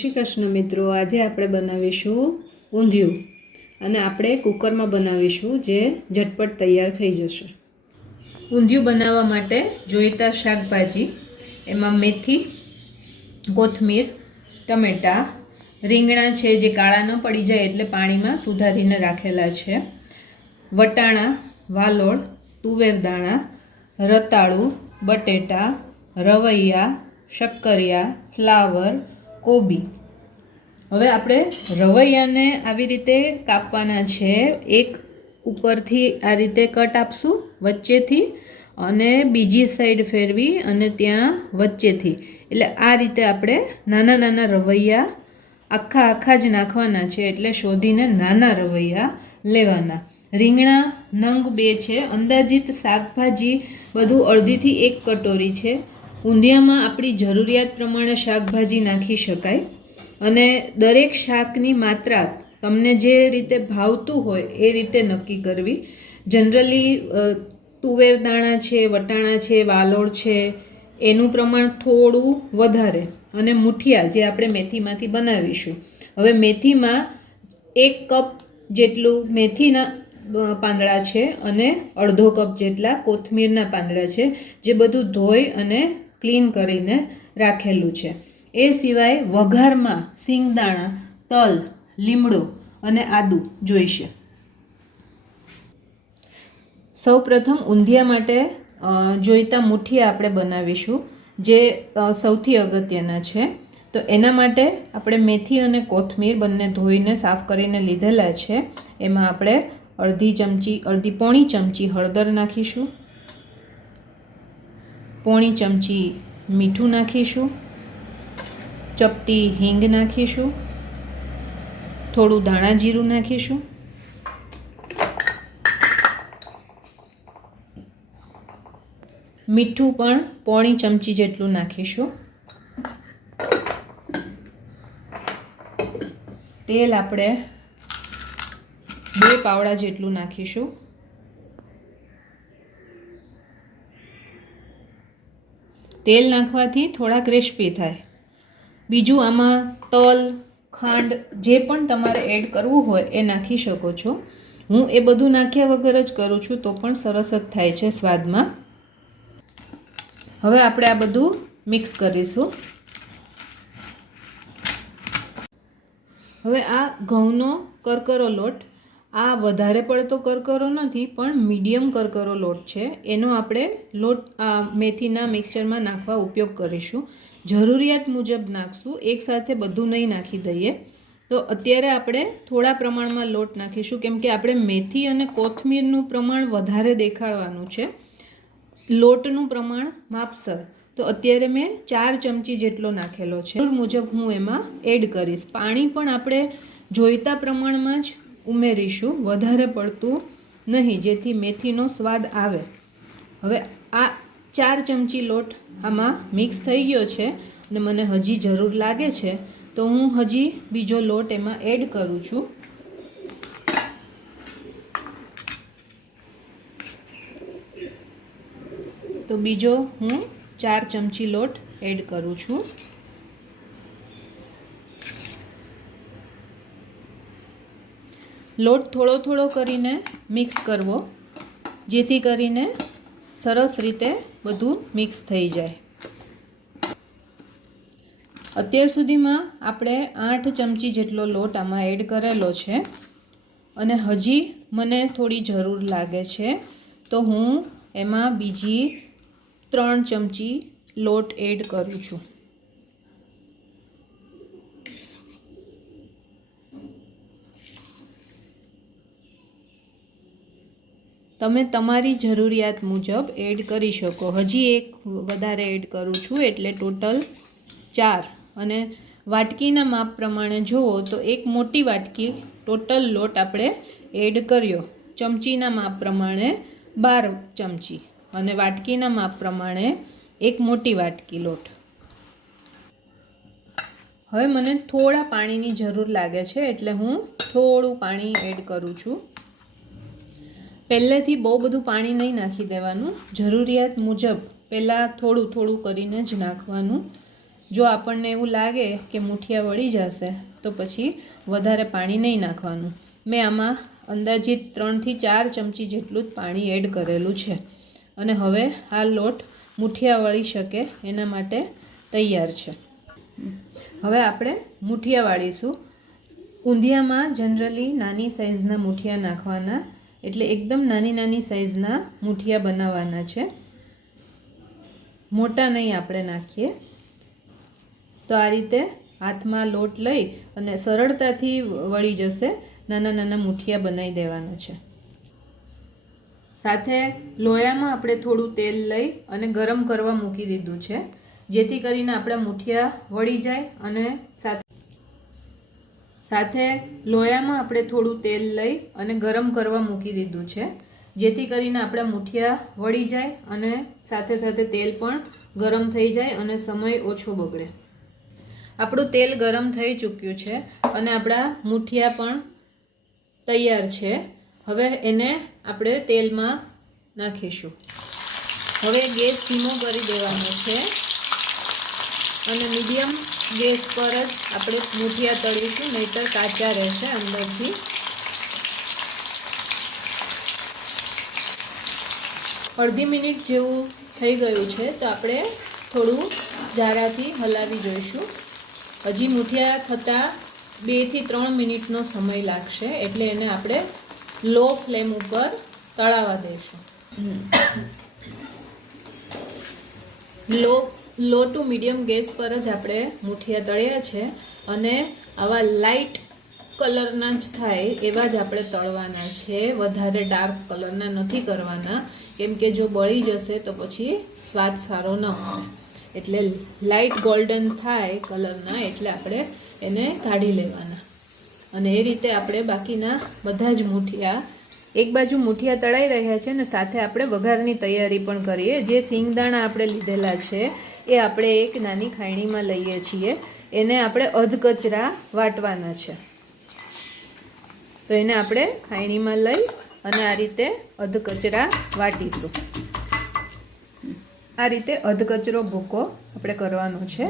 શ્રી કૃષ્ણ મિત્રો, આજે આપણે બનાવીશું ઊંધિયું અને આપણે કુકરમાં બનાવીશું જે ઝટપટ તૈયાર થઈ જશે। ઊંધિયું બનાવવા માટે જોઈતા શાકભાજી એમાં મેથી, કોથમીર, ટમેટાં, રીંગણા છે જે કાળા ન પડી જાય એટલે પાણીમાં સુધારીને રાખેલા છે, વટાણા, વાલોળ, તુવેર દાણા, રતાળું, બટેટા, રવૈયા, શક્કરિયા, ફ્લાવર, કોબી। હવે આપણે રવૈયાને આવી રીતે કાપવાના છે। એક ઉપરથી આ રીતે કટ આપશું વચ્ચેથી અને બીજી સાઈડ ફેરવી અને ત્યાં વચ્ચેથી, એટલે આ રીતે આપણે નાના નાના રવૈયા આખા જ નાખવાના છે, એટલે શોધીને નાના રવૈયા લેવાના। રીંગણા નંગ 2 છે। અંદાજિત શાકભાજી બધું અડધીથી 1 કટોરી છે। ઊંધિયામાં આપણી જરૂરિયાત પ્રમાણે શાકભાજી નાખી શકાય અને દરેક શાકની માત્રા તમને જે રીતે ભાવતું હોય એ રીતે નક્કી કરવી। જનરલી તુવેર દાણા છે, વટાણા છે, વાલોળ છે એનું પ્રમાણ થોડું વધારે અને મુઠિયા જે આપણે મેથીમાંથી બનાવીશું। હવે મેથીમાં 1 કપ જેટલું મેથીના પાંદડા છે અને અડધો કપ જેટલા કોથમીરના પાંદડા છે, જે બધું ધોઈ અને ક્લીન કરીને રાખેલું છે। એ સિવાય વઘારમાં સિંગદાણા, તલ, લીમડો અને આદું જોઈશે। સૌપ્રથમ ઊંધિયા માટે જોઈતા મુઠિયા આપણે બનાવીશું, જે સૌથી અગત્યના છે। તો એના માટે આપણે મેથી અને કોથમીર બંને ધોઈને સાફ કરીને લીધેલા છે। એમાં આપણે પોણી ચમચી હળદર નાખીશું, પોણી ચમચી મીઠું નાખીશું, ચપટી હિંગ નાખીશું, થોડું ધાણા જીરું નાખીશું, મીઠું પણ પોણી ચમચી જેટલું નાખીશું, તેલ આપણે 2 પાવડા જેટલું નાખીશું, તેલ નાખવાથી થોડા ક્રિસ્પી થાય। બીજું આમાં તલ, ખાંડ જે પણ તમારે એડ કરવું હોય એ નાખી શકો છો। હું એ બધું નાખ્યા વગર જ કરું છું તો પણ સરસ જ થાય છે સ્વાદમાં। હવે આપણે આ બધું મિક્સ કરીશું। હવે આ ઘઉંનો કરકરો લોટ, આ વધારે પડતો કરકરો નથી પણ મીડિયમ કરકરો લોટ છે, એનો આપણે લોટ આ મેથીના મિક્સચરમાં નાખવા ઉપયોગ કરીશું। જરૂરિયાત મુજબ નાખશું, એકસાથે બધું નહીં નાખી દઈએ। તો અત્યારે આપણે થોડા પ્રમાણમાં લોટ નાખીશું, કેમ કે આપણે મેથી અને કોથમીરનું પ્રમાણ વધારે દેખાડવાનું છે, લોટનું પ્રમાણ માપસર। તો અત્યારે મેં 4 ચમચી જેટલો નાખેલો છે, જરૂર મુજબ હું એમાં એડ કરીશ। પાણી પણ આપણે જોઈતા પ્રમાણમાં જ ઉમેરીશું, વધારે પડતું નહીં, જેથી મેથીનો સ્વાદ આવે। હવે આ 4 ચમચી લોટ આમાં મિક્સ થઈ ગયો છે અને મને હજી જરૂર લાગે છે તો હું હજી બીજો લોટ એમાં એડ કરું છું। તો બીજો હું 4 ચમચી લોટ એડ કરું છું। લોટ થોડો કરીને મિક્સ કરવો, જેથી કરીને સરસ રીતે બધું મિક્સ થઈ જાય। અત્યાર સુધીમાં આપણે 8 ચમચી જેટલો લોટ આમાં એડ કરેલો છે અને હજી મને થોડી જરૂર લાગે છે તો હું એમાં બીજી 3 ચમચી લોટ એડ કરું છું। તમે તમારી જરૂરિયાત મુજબ એડ કરી શકો। હજી એક વધારે એડ કરું છું એટલે ટોટલ 4, અને વાટકીના માપ પ્રમાણે જુઓ તો 1 મોટી વાટકી ટોટલ લોટ આપણે એડ કર્યો। ચમચીના માપ પ્રમાણે 12 ચમચી અને વાટકીના માપ પ્રમાણે 1 મોટી વાટકી લોટ। હવે મને થોડા પાણીની જરૂર લાગે છે એટલે હું થોડું પાણી એડ કરું છું। પહેલેથી બહુ બધું પાણી નહીં નાખી દેવાનું, જરૂરિયાત મુજબ પહેલાં થોડું કરીને જ નાખવાનું, જો આપણને એવું લાગે કે મુઠિયા વળી જશે તો પછી વધારે પાણી નહીં નાખવાનું. મેં આમાં અંદાજિત 3 થી 4 ચમચી જેટલું જ પાણી એડ કરેલું છે. અને હવે આ લોટ મુઠિયા વળી શકે એના માટે તૈયાર છે. હવે આપણે મુઠિયા વાળીશું. ઊંધિયામાં જનરલી નાની સાઇઝના મુઠિયા નાખવાના, એટલે એકદમ નાની નાની સાઇઝના મુઠિયા બનાવવાના છે, મોટા નહીં આપણે નાખીએ. તો આ રીતે હાથમાં લોટ લઈ અને સરળતાથી વળી જશે. નાના નાના મુઠિયા બનાવી દેવાના છે. સાથે લોયામાં આપણે થોડું તેલ લઈ અને ગરમ કરવા મૂકી દીધું છે, જેથી કરીને આપણા મુઠિયા વળી જાય. અને સાથે લોયામાં આપણે થોડું તેલ લઈ અને ગરમ કરવા મૂકી દીધું છે, જેથી કરીને આપણા મુઠિયા વળી જાય અને સાથે સાથે તેલ પણ ગરમ થઈ જાય અને સમય ઓછો બગડે. આપણું તેલ ગરમ થઈ ચૂક્યું છે અને આપણા મુઠિયા પણ તૈયાર છે. હવે એને આપણે તેલમાં નાખીશું. હવે ગેસ ધીમો કરી દેવાનો છે અને મીડિયમ ગેસ પર જ આપણે મુઠિયા તળીશું, નહીંતર કાચા રહેશે અંદરથી. અડધી મિનિટ જેવું થઈ ગયું છે તો આપણે થોડું ઝારાથી હલાવી જોઈશું. હજી મુઠિયા થતાં 2 થી 3 મિનિટનો સમય લાગશે, એટલે એને આપણે લો ફ્લેમ ઉપર તળાવવા દઈશું. લો ટુ મીડિયમ ગેસ પર જ આપણે મુઠિયા તળ્યા છે અને આવા લાઇટ કલરના જ થાય એવા જ આપણે તળવાના છે. વધારે ડાર્ક કલરના નથી કરવાના, કેમ કે જો બળી જશે તો પછી સ્વાદ સારો ન હોય. એટલે લાઇટ ગોલ્ડન થાય કલરના એટલે આપણે એને કાઢી લેવાના. અને એ રીતે આપણે બાકીના બધા જ મુઠિયા, એક બાજુ મુઠિયા તળાઈ રહ્યા છે ને સાથે આપણે વઘારની તૈયારી પણ કરીએ. જે સિંગદાણા આપણે લીધેલા છે એ આપણે એક નાની ખાયણીમાં લઈએ છીએ. એને આપણે અધકચરા વાટવાના છે. તો એને આપણે ખાયણીમાં લઈ અને આ રીતે અધકચરા વાટીશું. આ રીતે અધકચરો ભૂકો આપણે કરવાનો છે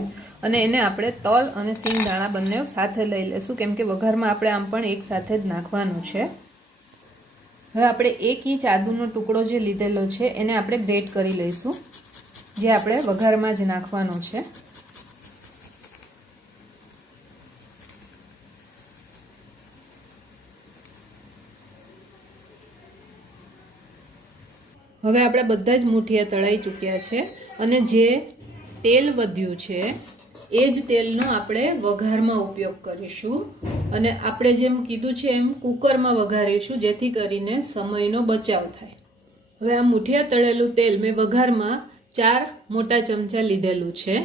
અને એને આપણે તલ અને સિંગદાણા બંને સાથે લઈ લઈશું, કેમ કે વઘારમાં આપણે આમ પણ એક સાથે જ નાખવાનું છે. હવે આપણે 1 ઇંચ આદુનો ટુકડો જે લીધેલો છે એને આપણે ગ્રેટ કરી લઈશું, જે આપણે વઘારમાં જ નાખવાનો છે. હવે આપણે બધા જ મુઠિયા તળાઈ ચૂક્યા છે અને જે તેલ વધ્યું છે એ જ તેલનો આપણે વઘારમાં ઉપયોગ કરીશું. અને આપણે જેમ કીધું છે એમ કુકરમાં વઘારીશું, જેથી કરીને સમયનો બચાવ થાય. હવે આ મુઠિયા તળેલું તેલ મેં વઘારમાં 4 મોટા ચમચા લીધેલું છે.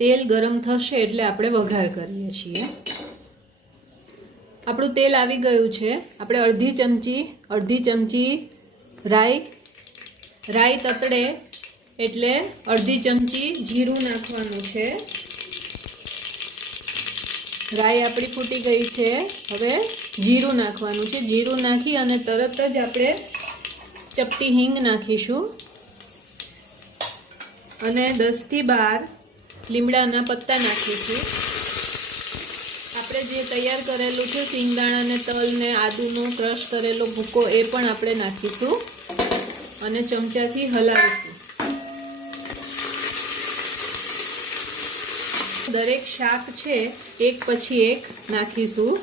તેલ ગરમ થશે એટલે આપણે વઘાર કરીએ છીએ. આપણું તેલ આવી ગયું છે. આપણે અડધી ચમચી રાઈ તતડે એટલે અડધી ચમચી જીરું નાખવાનું છે. રાઈ આપણી ફૂટી ગઈ છે. હવે જીરું નાખવાનું છે. જીરું નાખી અને તરત જ આપણે ચપટી હિંગ નાખીશું અને 10 થી 12 લીમડાના પત્તા નાખીશું. આપણે જે તૈયાર કરેલું છે સિંગદાણા ને તલ ને આદુનો ક્રશ કરેલો ભૂકો એ પણ આપણે નાખીશું અને ચમચાથી હલાવીશું. દરેક શાક છે એક પછી એક નાખીશું.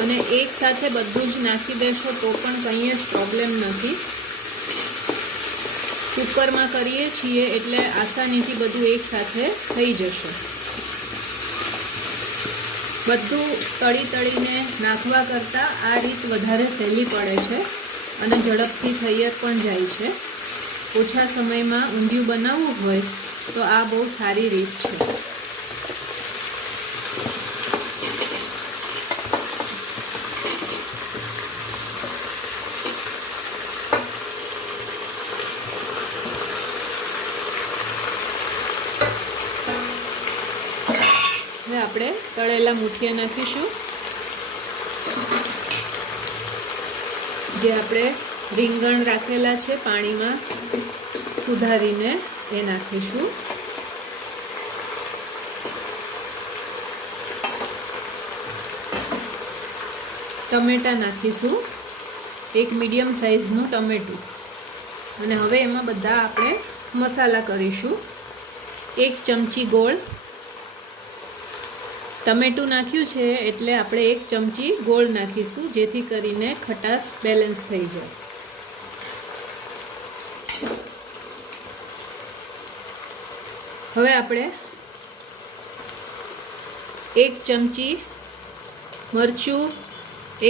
અને એક સાથે બધું જ નાખી દેશો તો પણ કંઈ જ પ્રોબ્લેમ નથી. કુકરમાં કરીએ છીએ એટલે આસાનીથી બધું એક સાથે થઈ જશે. બધું તળીને નાખવા કરતાં આ રીત વધારે સહેલી પડે છે અને ઝડપથી તૈયાર પણ જાય છે. ઓછા સમયમાં ઊંધિયું બનાવવું હોય તો આ બહુ સારી રીત છે. હવે આપણે તળેલા મુઠિયા નાખીશું. જે આપણે રીંગણ રાખેલા છે પાણીમાં સુધારીને એ નાખીશું. ટમેટા નાખીશું, એક મીડિયમ સાઇઝનું ટમેટું. અને હવે એમાં બધા આપણે મસાલા કરીશું. 1 ચમચી ગોળ, ટમેટું નાખ્યું છે એટલે આપણે 1 ચમચી ગોળ નાખીશું, જેથી કરીને ખટાશ બેલેન્સ થઈ જાય. હવે આપણે 1 ચમચી મરચું,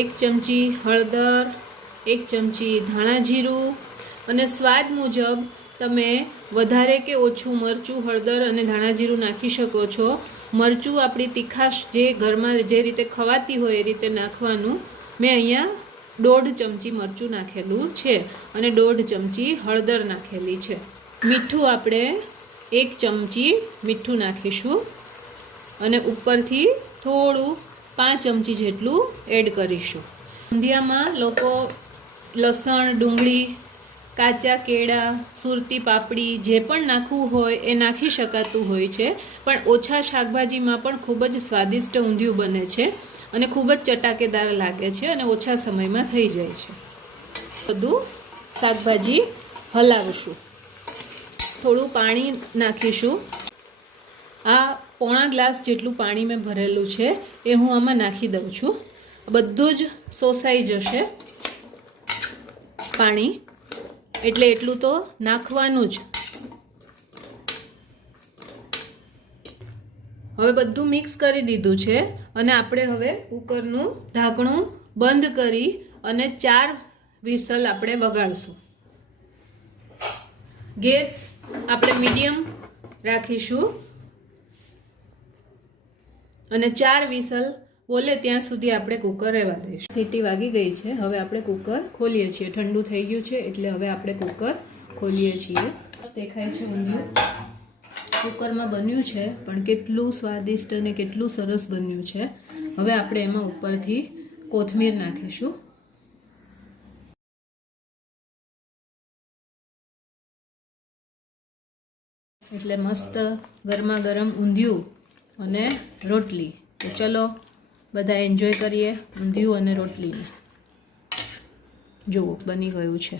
1 ચમચી હળદર, 1 ચમચી ધાણા જીરું અને સ્વાદ મુજબ તમે વધારે કે ઓછું મરચું, હળદર અને ધાણા જીરું નાખી શકો છો. મરચું આપણી તીખાશ જે ઘરમાં જે રીતે ખવાતી હોય એ રીતે નાખવાનું. મેં અહીંયા 1.5 ચમચી મરચું નાખેલું છે અને 1.5 ચમચી હળદર નાખેલી છે. મીઠું આપણે 1 ચમચી મીઠું નાખીશું અને ઉપરથી થોડું 5 ચમચી જેટલું એડ કરીશું. ઊંધિયામાં લોકો લસણ, ડુંગળી, કાચા કેળા, સુરતી પાપડી જે પણ નાખવું હોય એ નાખી શકાતું હોય છે, પણ ઓછા શાકભાજીમાં પણ ખૂબ જ સ્વાદિષ્ટ ઊંધિયું બને છે અને ખૂબ જ ચટાકેદાર લાગે છે અને ઓછા સમયમાં થઈ જાય છે. બધું શાકભાજી હલાવશું. થોડું પાણી નાખીશું. આ પોણા ગ્લાસ જેટલું પાણી મેં ભરેલું છે એ હું આમાં નાખી દઉં છું. બધું જ સોસાઈ જશે પાણી, એટલે એટલું તો નાખવાનું જ. હવે બધું મિક્સ કરી દીધું છે અને આપણે હવે કુકરનું ઢાંકણું બંધ કરી અને 4 વિસલ આપણે વગાડશું. ગેસ આપણે મીડિયમ રાખીશું અને 4 વિસલ બોલે ત્યાં સુધી આપણે કુકર રહેવા દઈશું. સીટી વાગી ગઈ છે. હવે આપણે કુકર ખોલીએ છીએ. ઠંડુ થઈ ગયું છે એટલે હવે આપણે કુકર ખોલીએ છીએ. દેખાય છે ઊંધિયું કુકરમાં બન્યું છે, પણ કેટલું સ્વાદિષ્ટ અને કેટલું સરસ બન્યું છે. હવે આપણે એમાં ઉપરથી કોથમીર નાખીશું. એટલે મસ્ત ગરમા ગરમ ઊંધિયું અને રોટલી. તો ચલો બધા એન્જોય કરીએ ઊંધિયું અને રોટલીને. જુઓ બની ગયું છે.